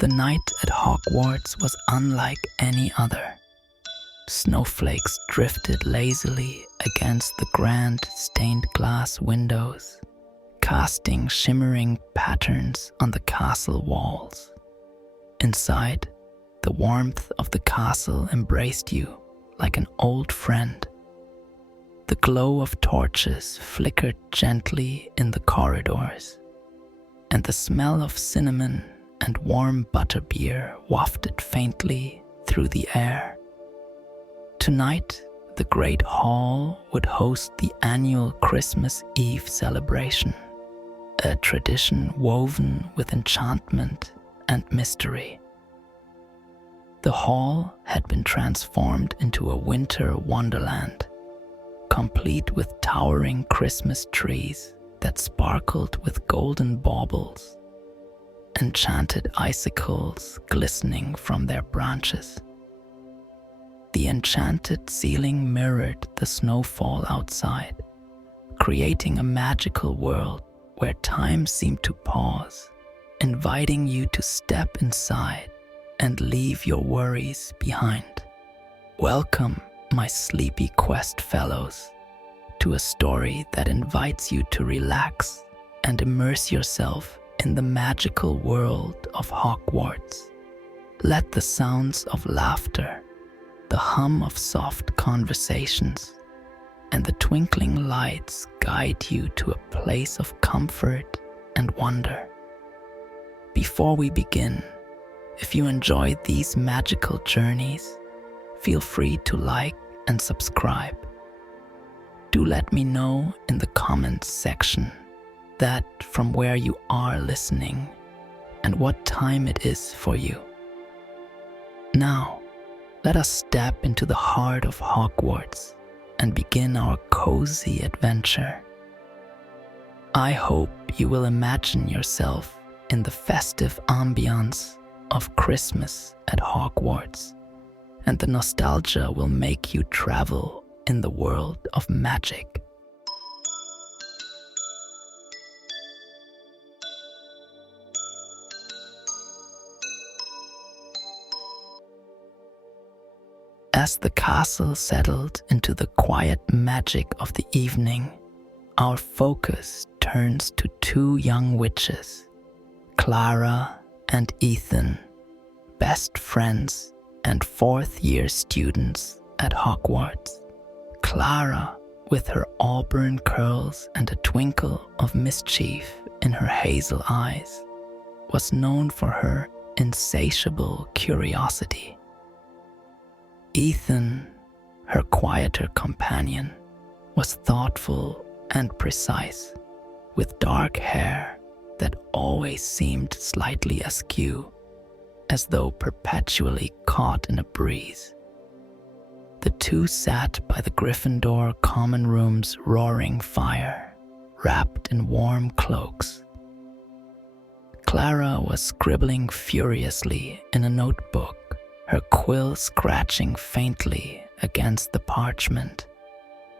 The night at Hogwarts was unlike any other. Snowflakes drifted lazily against the grand stained glass windows, casting shimmering patterns on the castle walls. Inside, the warmth of the castle embraced you like an old friend. The glow of torches flickered gently in the corridors, and the smell of cinnamon and warm butterbeer wafted faintly through the air. Tonight, the Great Hall would host the annual Christmas Eve celebration, a tradition woven with enchantment and mystery. The hall had been transformed into a winter wonderland, complete with towering Christmas trees that sparkled with golden baubles, enchanted icicles glistening from their branches. The enchanted ceiling mirrored the snowfall outside, creating a magical world where time seemed to pause, inviting you to step inside and leave your worries behind. Welcome, my sleepy quest fellows, to a story that invites you to relax and immerse yourself in the magical world of Hogwarts. Let the sounds of laughter, the hum of soft conversations, and the twinkling lights guide you to a place of comfort and wonder. Before we begin, if you enjoyed these magical journeys, feel free to like and subscribe. Do let me know in the comments section that from where you are listening and what time it is for you. Now, let us step into the heart of Hogwarts and begin our cozy adventure. I hope you will imagine yourself in the festive ambiance of Christmas at Hogwarts, and the nostalgia will make you travel in the world of magic. As the castle settled into the quiet magic of the evening, our focus turns to two young witches, Clara and Ethan, best friends and fourth-year students at Hogwarts. Clara, with her auburn curls and a twinkle of mischief in her hazel eyes, was known for her insatiable curiosity. Ethan, her quieter companion, was thoughtful and precise, with dark hair that always seemed slightly askew, as though perpetually caught in a breeze. The two sat by the Gryffindor common room's roaring fire, wrapped in warm cloaks. Clara was scribbling furiously in a notebook, her quill scratching faintly against the parchment,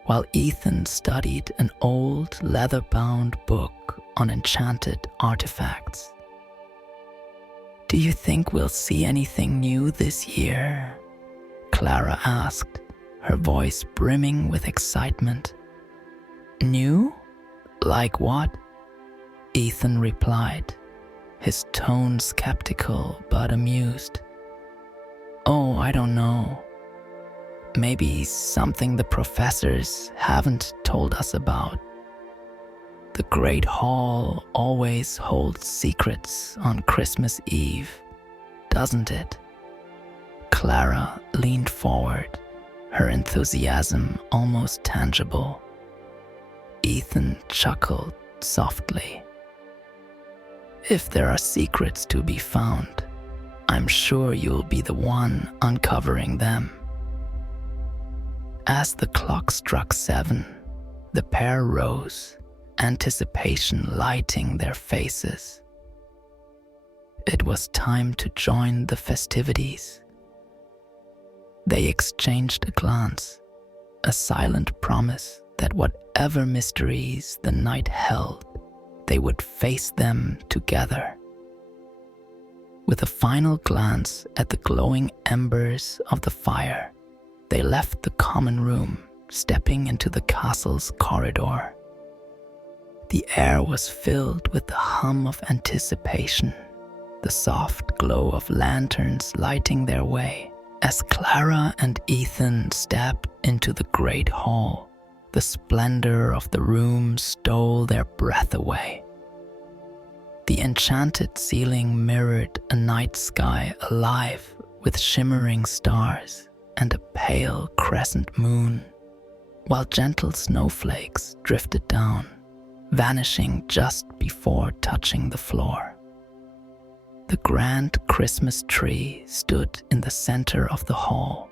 while Ethan studied an old leather-bound book on enchanted artifacts. "Do you think we'll see anything new this year?" Clara asked, her voice brimming with excitement. "New? Like what?" Ethan replied, his tone skeptical but amused. "Oh, I don't know. Maybe something the professors haven't told us about. The Great Hall always holds secrets on Christmas Eve, doesn't it?" Clara leaned forward, her enthusiasm almost tangible. Ethan chuckled softly. "If there are secrets to be found, I'm sure you'll be the one uncovering them." As the clock struck 7, the pair rose, anticipation lighting their faces. It was time to join the festivities. They exchanged a glance, a silent promise that whatever mysteries the night held, they would face them together. With a final glance at the glowing embers of the fire, they left the common room, stepping into the castle's corridor. The air was filled with the hum of anticipation, the soft glow of lanterns lighting their way. As Clara and Ethan stepped into the great hall, the splendor of the room stole their breath away. The enchanted ceiling mirrored a night sky alive with shimmering stars and a pale crescent moon, while gentle snowflakes drifted down, vanishing just before touching the floor. The grand Christmas tree stood in the center of the hall,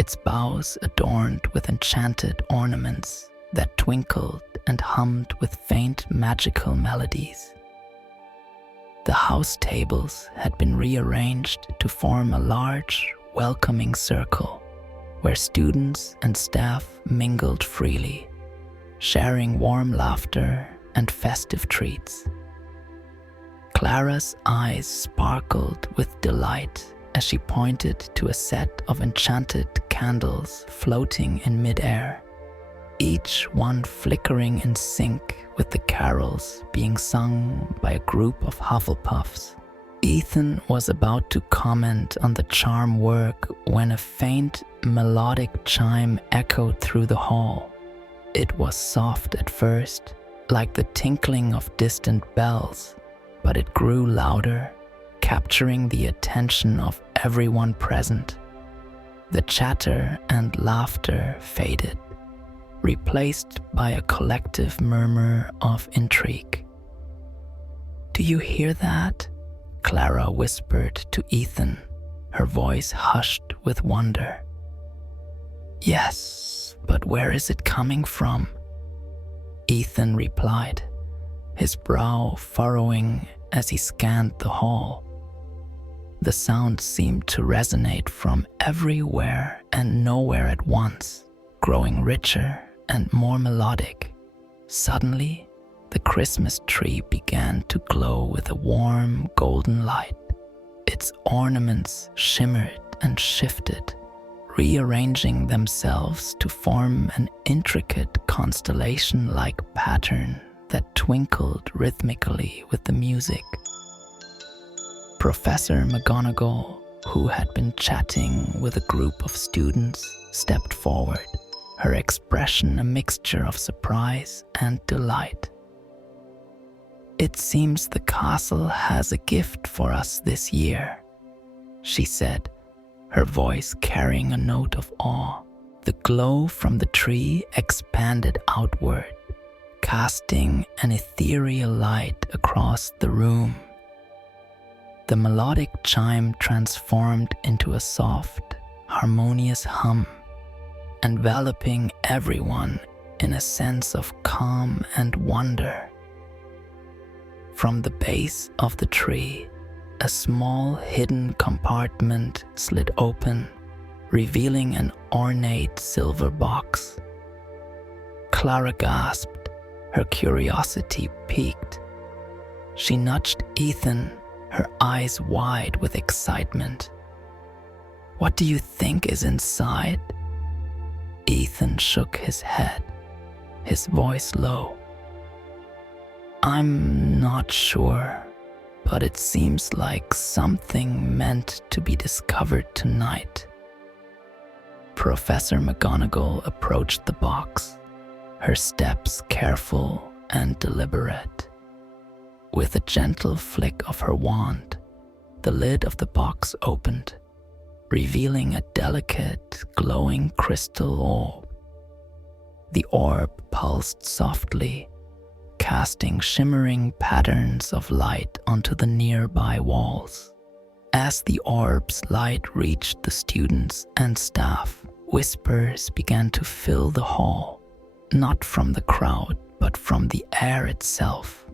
its boughs adorned with enchanted ornaments that twinkled and hummed with faint magical melodies. The house tables had been rearranged to form a large, welcoming circle where students and staff mingled freely, sharing warm laughter and festive treats. Clara's eyes sparkled with delight as she pointed to a set of enchanted candles floating in midair, each one flickering in sync with the carols being sung by a group of Hufflepuffs. Ethan was about to comment on the charm work when a faint, melodic chime echoed through the hall. It was soft at first, like the tinkling of distant bells, but it grew louder, capturing the attention of everyone present. The chatter and laughter faded, replaced by a collective murmur of intrigue. "Do you hear that?" Clara whispered to Ethan, her voice hushed with wonder. "Yes, but where is it coming from?" Ethan replied, his brow furrowing as he scanned the hall. The sound seemed to resonate from everywhere and nowhere at once, growing richer and more melodic. Suddenly, the Christmas tree began to glow with a warm golden light. Its ornaments shimmered and shifted, rearranging themselves to form an intricate constellation-like pattern that twinkled rhythmically with the music. Professor McGonagall, who had been chatting with a group of students, stepped forward, her expression a mixture of surprise and delight. "It seems the castle has a gift for us this year," she said, her voice carrying a note of awe. The glow from the tree expanded outward, casting an ethereal light across the room. The melodic chime transformed into a soft, harmonious hum, enveloping everyone in a sense of calm and wonder. From the base of the tree, a small hidden compartment slid open, revealing an ornate silver box. Clara gasped, her curiosity piqued. She nudged Ethan, her eyes wide with excitement. "What do you think is inside?" Ethan shook his head, his voice low. "I'm not sure, but it seems like something meant to be discovered tonight." Professor McGonagall approached the box, her steps careful and deliberate. With a gentle flick of her wand, the lid of the box opened, revealing a delicate, glowing crystal orb. The orb pulsed softly, casting shimmering patterns of light onto the nearby walls. As the orb's light reached the students and staff, whispers began to fill the hall, not from the crowd, but from the air itself.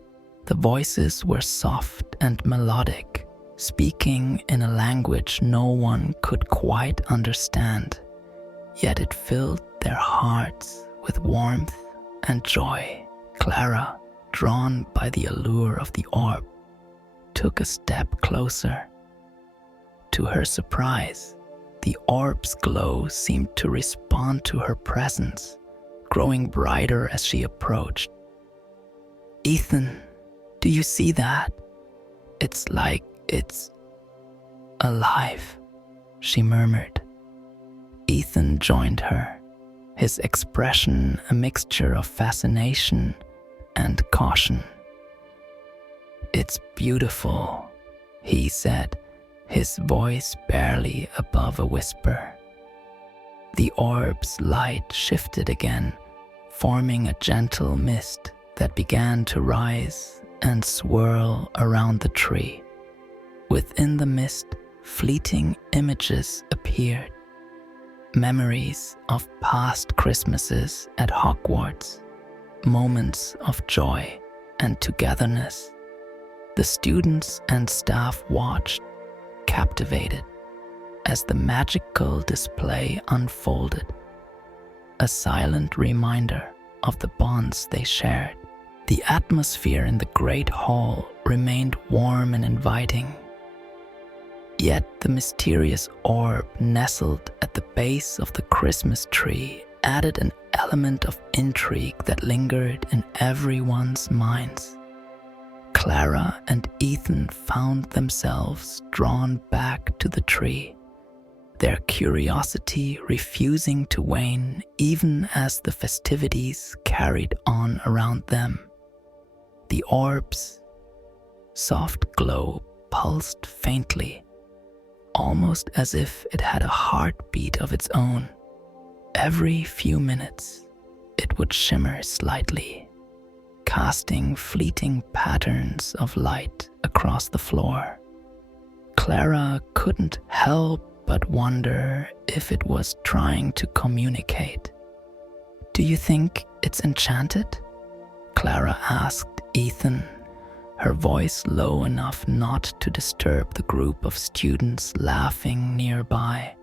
The voices were soft and melodic, speaking in a language no one could quite understand, yet it filled their hearts with warmth and joy. Clara, drawn by the allure of the orb, took a step closer, to her surprise, the orb's glow seemed to respond to her presence, growing brighter as she approached. "Ethan, do you see that? It's like it's alive," she murmured. Ethan joined her, his expression a mixture of fascination and caution. "It's beautiful," he said, his voice barely above a whisper. The orb's light shifted again, forming a gentle mist that began to rise and swirl around the tree. Within the mist, fleeting images appeared. Memories of past Christmases at Hogwarts, moments of joy and togetherness. The students and staff watched, captivated, as the magical display unfolded, a silent reminder of the bonds they shared. The atmosphere in the great hall remained warm and inviting. Yet the mysterious orb nestled at the base of the Christmas tree added an element of intrigue that lingered in everyone's minds. Clara and Ethan found themselves drawn back to the tree, their curiosity refusing to wane even as the festivities carried on around them. The orb's soft glow pulsed faintly, almost as if it had a heartbeat of its own. Every few minutes, it would shimmer slightly, casting fleeting patterns of light across the floor. Clara couldn't help but wonder if it was trying to communicate. "Do you think it's enchanted?" Clara asked Ethan, her voice low enough not to disturb the group of students laughing nearby.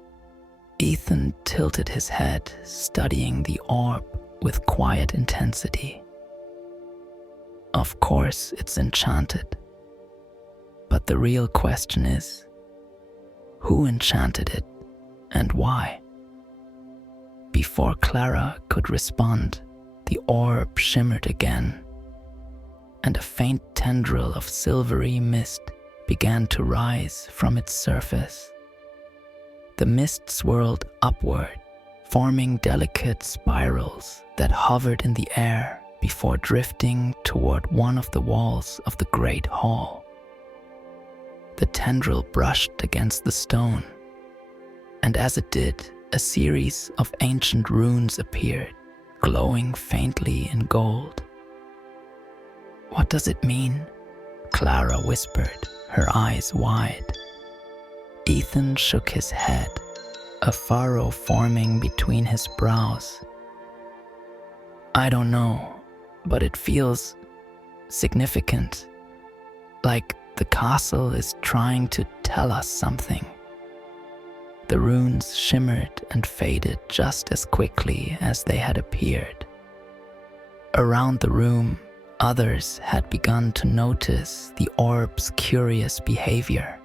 Ethan tilted his head, studying the orb with quiet intensity. "Of course it's enchanted. But the real question is, who enchanted it and why?" Before Clara could respond, the orb shimmered again, and a faint tendril of silvery mist began to rise from its surface. The mist swirled upward, forming delicate spirals that hovered in the air before drifting toward one of the walls of the great hall. The tendril brushed against the stone, and as it did, a series of ancient runes appeared, glowing faintly in gold. "What does it mean?" Clara whispered, her eyes wide. Ethan shook his head, a furrow forming between his brows. "I don't know, but it feels significant, like the castle is trying to tell us something." The runes shimmered and faded just as quickly as they had appeared. Around the room, others had begun to notice the orb's curious behavior.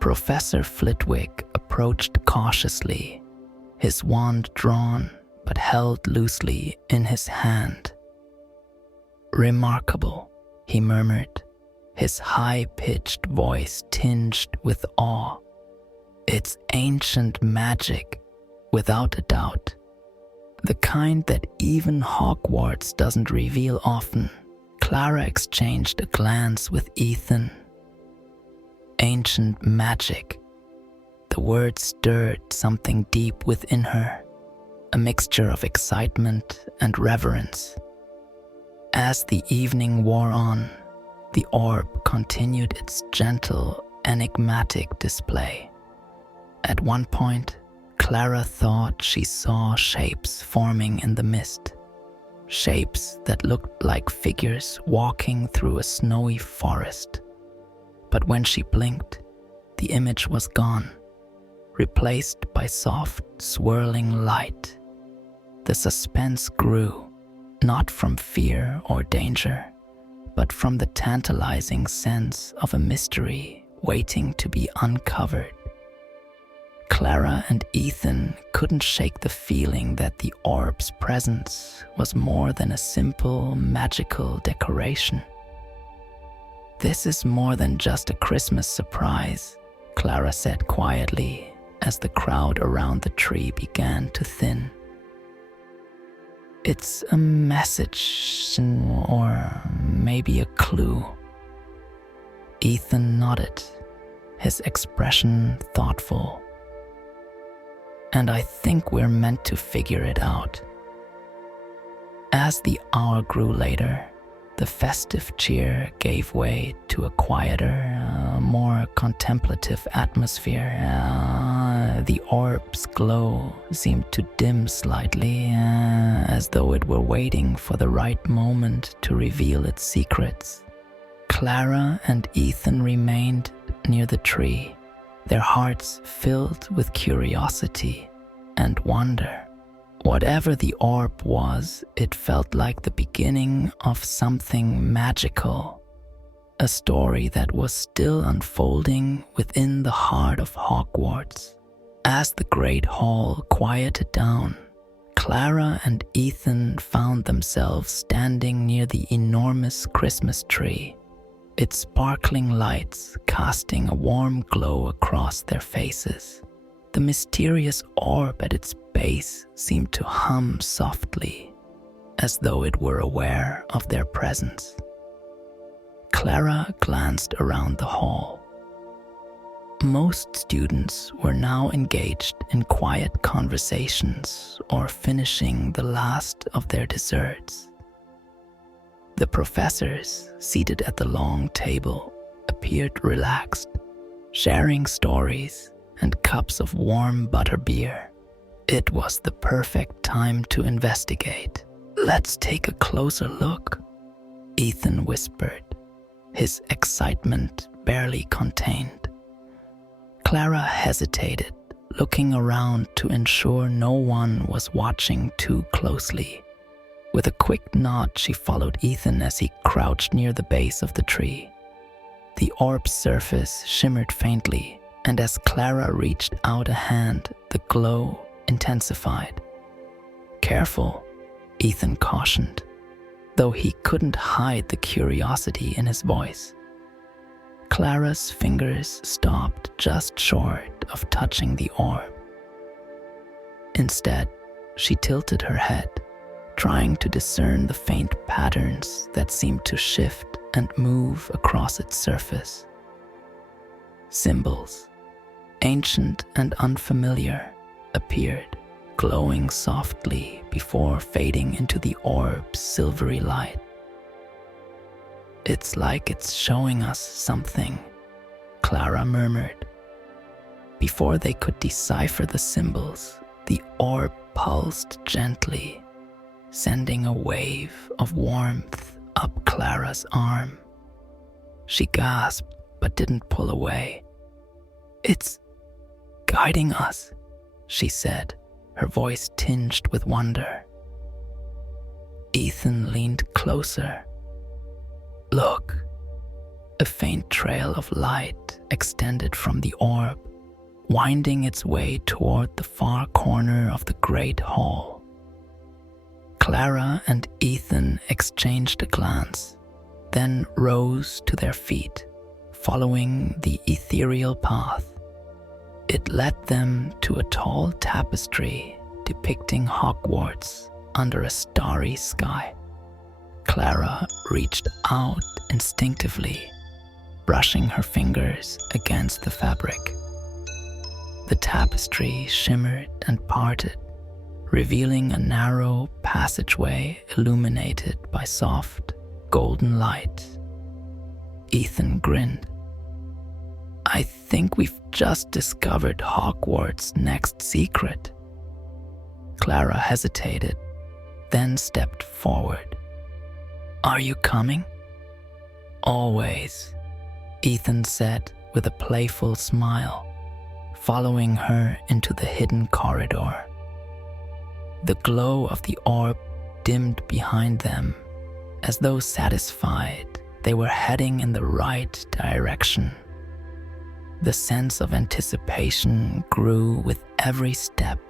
Professor Flitwick approached cautiously, his wand drawn but held loosely in his hand. "Remarkable," he murmured, his high-pitched voice tinged with awe. "It's ancient magic, without a doubt. The kind that even Hogwarts doesn't reveal often." Clara exchanged a glance with Ethan. Ancient magic. The word stirred something deep within her, a mixture of excitement and reverence. As the evening wore on, the orb continued its gentle, enigmatic display. At one point, Clara thought she saw shapes forming in the mist, shapes that looked like figures walking through a snowy forest. But when she blinked, the image was gone, replaced by soft, swirling light. The suspense grew, not from fear or danger, but from the tantalizing sense of a mystery waiting to be uncovered. Clara and Ethan couldn't shake the feeling that the orb's presence was more than a simple magical decoration. "This is more than just a Christmas surprise," Clara said quietly as the crowd around the tree began to thin. "It's a message, or maybe a clue." Ethan nodded, his expression thoughtful. "And I think we're meant to figure it out." As the hour grew later, the festive cheer gave way to a quieter, more contemplative atmosphere. The orb's glow seemed to dim slightly, as though it were waiting for the right moment to reveal its secrets. Clara and Ethan remained near the tree, their hearts filled with curiosity and wonder. Whatever the orb was, it felt like the beginning of something magical, a story that was still unfolding within the heart of Hogwarts. As the great hall quieted down, Clara and Ethan found themselves standing near the enormous Christmas tree, its sparkling lights casting a warm glow across their faces. The mysterious orb at its base seemed to hum softly, as though it were aware of their presence. Clara glanced around the hall. Most students were now engaged in quiet conversations or finishing the last of their desserts. The professors, seated at the long table, appeared relaxed, sharing stories and cups of warm butterbeer. It was the perfect time to investigate. "Let's take a closer look," Ethan whispered, his excitement barely contained. Clara hesitated, looking around to ensure no one was watching too closely. With a quick nod, she followed Ethan as he crouched near the base of the tree. The orb's surface shimmered faintly, and as Clara reached out a hand, the glow intensified. "Careful," Ethan cautioned, though he couldn't hide the curiosity in his voice. Clara's fingers stopped just short of touching the orb. Instead, she tilted her head, trying to discern the faint patterns that seemed to shift and move across its surface. Symbols, ancient and unfamiliar, appeared, glowing softly before fading into the orb's silvery light. "It's like it's showing us something," Clara murmured. Before they could decipher the symbols, the orb pulsed gently, sending a wave of warmth up Clara's arm. She gasped but didn't pull away. "It's guiding us," she said, her voice tinged with wonder. Ethan leaned closer. "Look." A faint trail of light extended from the orb, winding its way toward the far corner of the great hall. Clara and Ethan exchanged a glance, then rose to their feet, following the ethereal path. It led them to a tall tapestry depicting Hogwarts under a starry sky. Clara reached out instinctively, brushing her fingers against the fabric. The tapestry shimmered and parted, revealing a narrow passageway illuminated by soft, golden light. Ethan grinned. "I think we've just discovered Hogwarts' next secret." Clara hesitated, then stepped forward. "Are you coming?" "Always," Ethan said with a playful smile, following her into the hidden corridor. The glow of the orb dimmed behind them, as though satisfied they were heading in the right direction. The sense of anticipation grew with every step,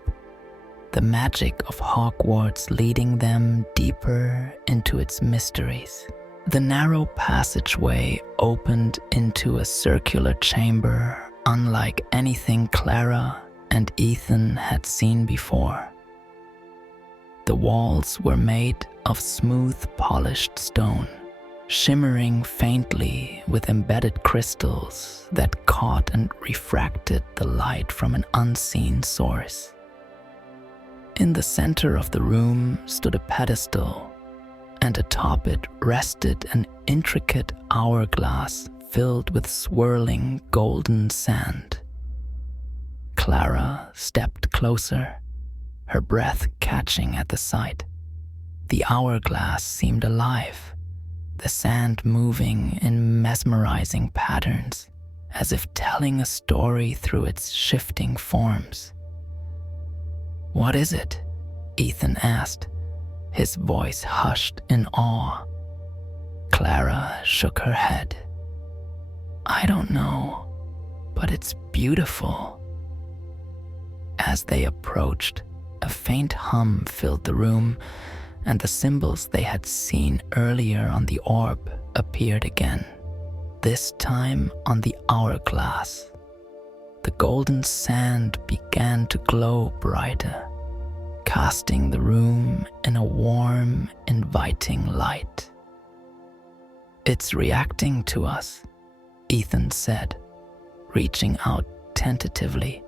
the magic of Hogwarts leading them deeper into its mysteries. The narrow passageway opened into a circular chamber unlike anything Clara and Ethan had seen before. The walls were made of smooth, polished stone, shimmering faintly with embedded crystals that caught and refracted the light from an unseen source. In the center of the room stood a pedestal, and atop it rested an intricate hourglass filled with swirling golden sand. Clara stepped closer, her breath catching at the sight. The hourglass seemed alive, the sand moving in mesmerizing patterns, as if telling a story through its shifting forms. "What is it?" Ethan asked, his voice hushed in awe. Clara shook her head. "I don't know, but it's beautiful." As they approached, a faint hum filled the room, and the symbols they had seen earlier on the orb appeared again, this time on the hourglass. The golden sand began to glow brighter, casting the room in a warm, inviting light. "It's reacting to us," Ethan said, reaching out tentatively.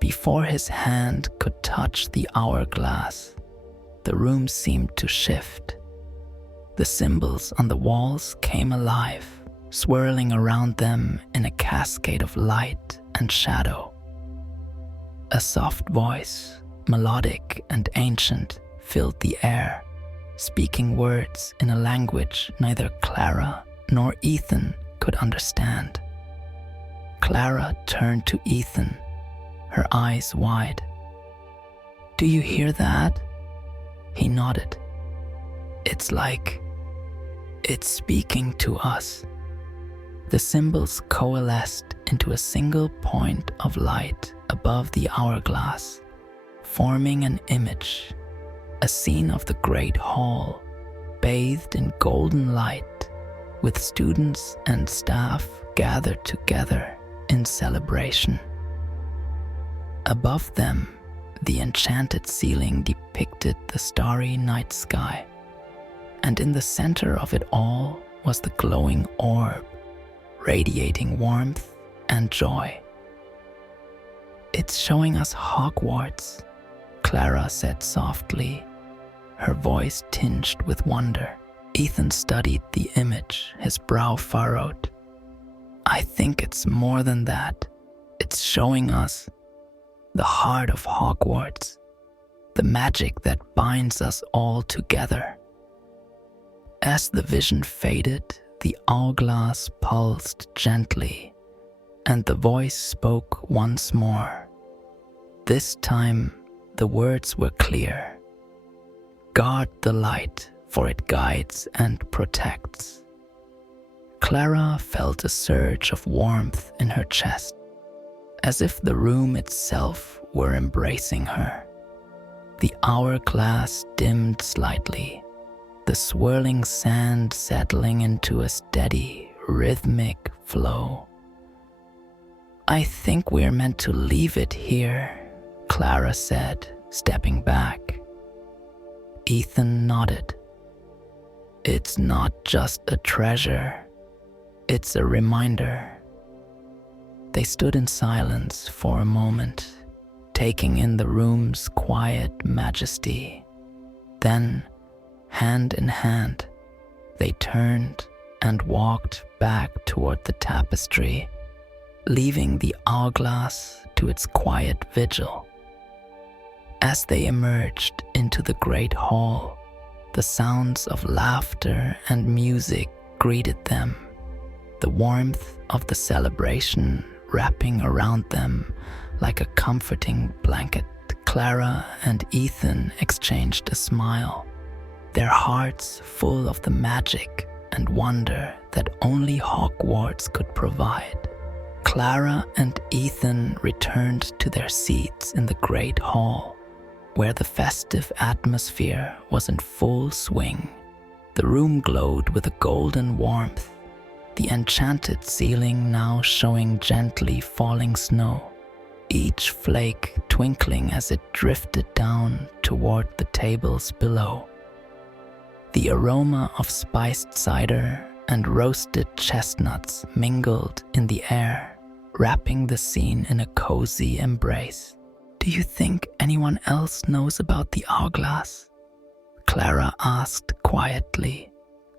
Before his hand could touch the hourglass, the room seemed to shift. The symbols on the walls came alive, swirling around them in a cascade of light and shadow. A soft voice, melodic and ancient, filled the air, speaking words in a language neither Clara nor Ethan could understand. Clara turned to Ethan, her eyes wide. "Do you hear that?" He nodded. "It's like it's speaking to us." The symbols coalesced into a single point of light above the hourglass, forming an image, a scene of the Great Hall, bathed in golden light, with students and staff gathered together in celebration. Above them, the enchanted ceiling depicted the starry night sky, and in the center of it all was the glowing orb, radiating warmth and joy. "It's showing us Hogwarts," Clara said softly, her voice tinged with wonder. Ethan studied the image, his brow furrowed. "I think it's more than that. It's showing us the heart of Hogwarts, the magic that binds us all together." As the vision faded, the hourglass pulsed gently, and the voice spoke once more. This time, the words were clear. "Guard the light, for it guides and protects." Clara felt a surge of warmth in her chest, as if the room itself were embracing her. The hourglass dimmed slightly, the swirling sand settling into a steady, rhythmic flow. "I think we're meant to leave it here," Clara said, stepping back. Ethan nodded. "It's not just a treasure, it's a reminder." They stood in silence for a moment, taking in the room's quiet majesty. Then, hand in hand, they turned and walked back toward the tapestry, leaving the hourglass to its quiet vigil. As they emerged into the great hall, the sounds of laughter and music greeted them, the warmth of the celebration wrapping around them like a comforting blanket. Clara and Ethan exchanged a smile, their hearts full of the magic and wonder that only Hogwarts could provide. Clara and Ethan returned to their seats in the great hall, where the festive atmosphere was in full swing. The room glowed with a golden warmth, the enchanted ceiling now showing gently falling snow, each flake twinkling as it drifted down toward the tables below. The aroma of spiced cider and roasted chestnuts mingled in the air, wrapping the scene in a cozy embrace. "Do you think anyone else knows about the hourglass?" Clara asked quietly,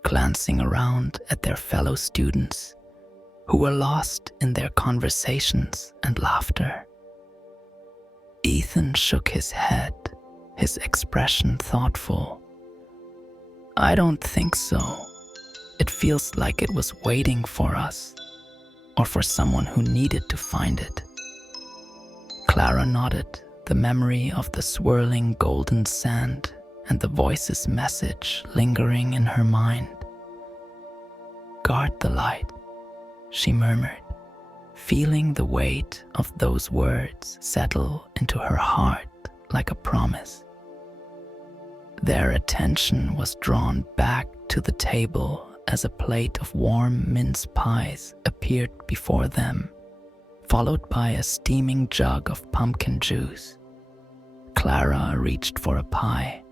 glancing around at their fellow students, who were lost in their conversations and laughter. Ethan shook his head, his expression thoughtful. "I don't think so. It feels like it was waiting for us, or for someone who needed to find it." Clara nodded, the memory of the swirling golden sand and the voice's message lingering in her mind. "Guard the light," she murmured, feeling the weight of those words settle into her heart like a promise. Their attention was drawn back to the table as a plate of warm mince pies appeared before them, followed by a steaming jug of pumpkin juice. Clara reached for a pie,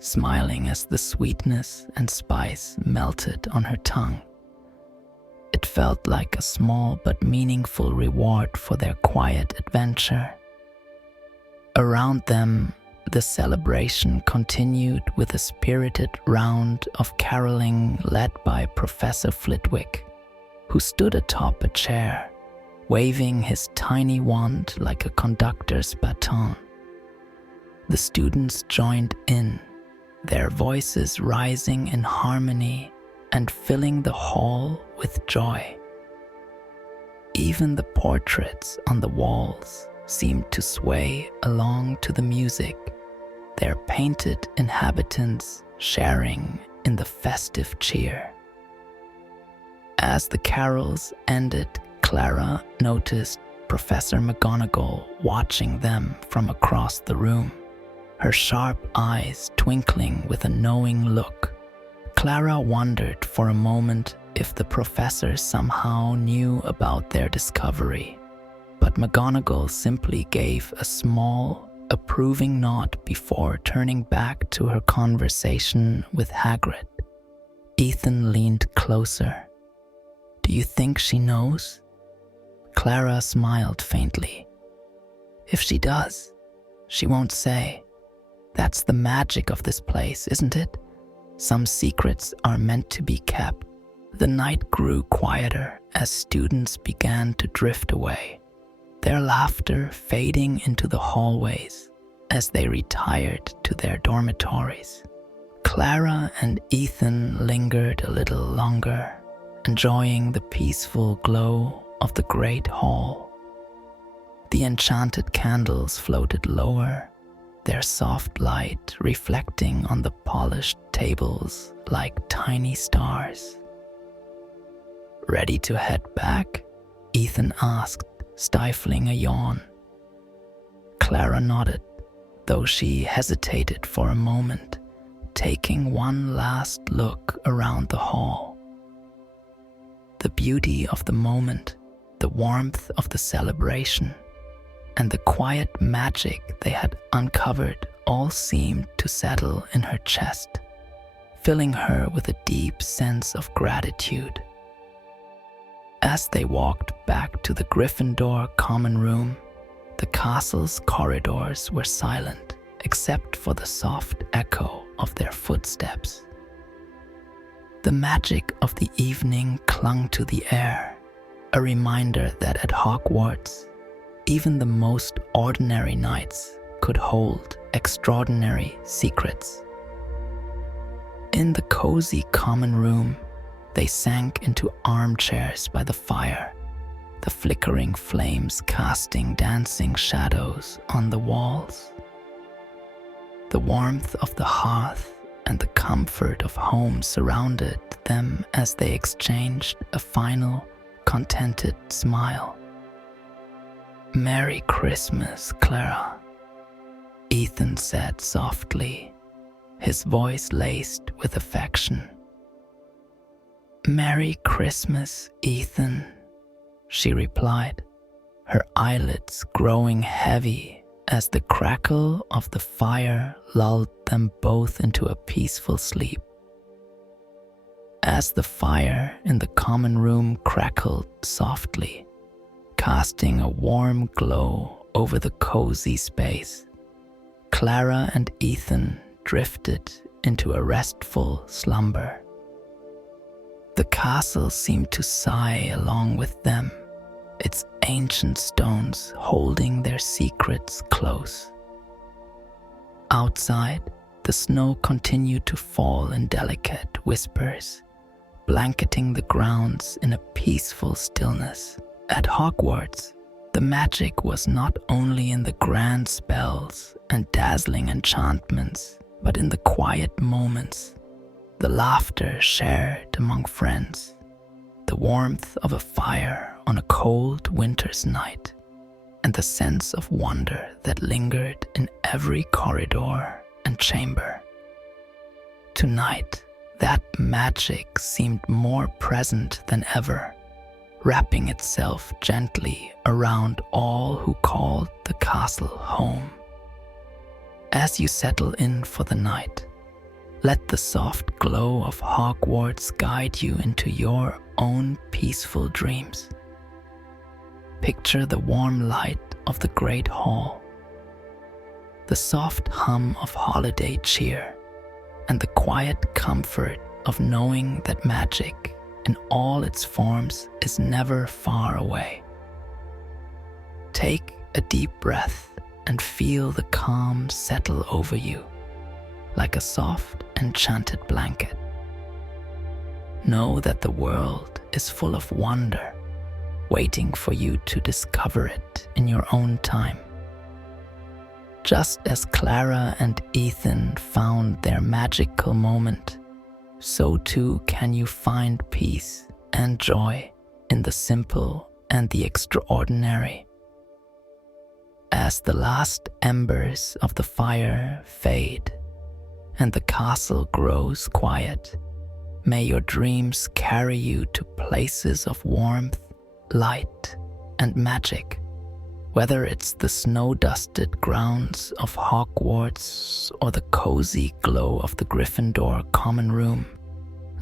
smiling as the sweetness and spice melted on her tongue. It felt like a small but meaningful reward for their quiet adventure. Around them, the celebration continued with a spirited round of caroling led by Professor Flitwick, who stood atop a chair, waving his tiny wand like a conductor's baton. The students joined in, their voices rising in harmony and filling the hall with joy. Even the portraits on the walls seemed to sway along to the music, their painted inhabitants sharing in the festive cheer. As the carols ended, Clara noticed Professor McGonagall watching them from across the room, her sharp eyes twinkling with a knowing look. Clara wondered for a moment if the professor somehow knew about their discovery, but McGonagall simply gave a small, approving nod before turning back to her conversation with Hagrid. Ethan leaned closer. "Do you think she knows?" Clara smiled faintly. "If she does, she won't say. That's the magic of this place, isn't it? Some secrets are meant to be kept." The night grew quieter as students began to drift away, their laughter fading into the hallways as they retired to their dormitories. Clara and Ethan lingered a little longer, enjoying the peaceful glow of the great hall. The enchanted candles floated lower, their soft light reflecting on the polished tables like tiny stars. "Ready to head back?" Ethan asked, stifling a yawn. Clara nodded, though she hesitated for a moment, taking one last look around the hall. The beauty of the moment, the warmth of the celebration, and the quiet magic they had uncovered all seemed to settle in her chest, filling her with a deep sense of gratitude. As they walked back to the Gryffindor common room, the castle's corridors were silent except for the soft echo of their footsteps. The magic of the evening clung to the air, a reminder that at Hogwarts, even the most ordinary nights could hold extraordinary secrets. In the cozy common room, they sank into armchairs by the fire, the flickering flames casting dancing shadows on the walls. The warmth of the hearth and the comfort of home surrounded them as they exchanged a final, contented smile. "Merry Christmas, Clara," Ethan said softly, his voice laced with affection. "Merry Christmas, Ethan," she replied, her eyelids growing heavy as the crackle of the fire lulled them both into a peaceful sleep. As the fire in the common room crackled softly, casting a warm glow over the cozy space, Clara and Ethan drifted into a restful slumber. The castle seemed to sigh along with them, its ancient stones holding their secrets close. Outside, the snow continued to fall in delicate whispers, blanketing the grounds in a peaceful stillness. At Hogwarts, the magic was not only in the grand spells and dazzling enchantments, but in the quiet moments, the laughter shared among friends, the warmth of a fire on a cold winter's night, and the sense of wonder that lingered in every corridor and chamber. Tonight, that magic seemed more present than ever, wrapping itself gently around all who called the castle home. As you settle in for the night, let the soft glow of Hogwarts guide you into your own peaceful dreams. Picture the warm light of the Great Hall, the soft hum of holiday cheer, and the quiet comfort of knowing that magic, in all its forms, is never far away. Take a deep breath and feel the calm settle over you, like a soft, enchanted blanket. Know that the world is full of wonder, waiting for you to discover it in your own time. Just as Clara and Ethan found their magical moment, so too can you find peace and joy in the simple and the extraordinary. As the last embers of the fire fade and the castle grows quiet, may your dreams carry you to places of warmth, light, and magic. Whether it's the snow-dusted grounds of Hogwarts or the cozy glow of the Gryffindor common room,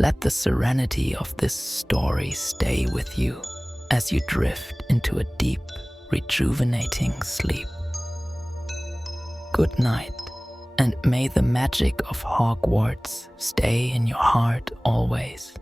let the serenity of this story stay with you as you drift into a deep, rejuvenating sleep. Good night, and may the magic of Hogwarts stay in your heart always.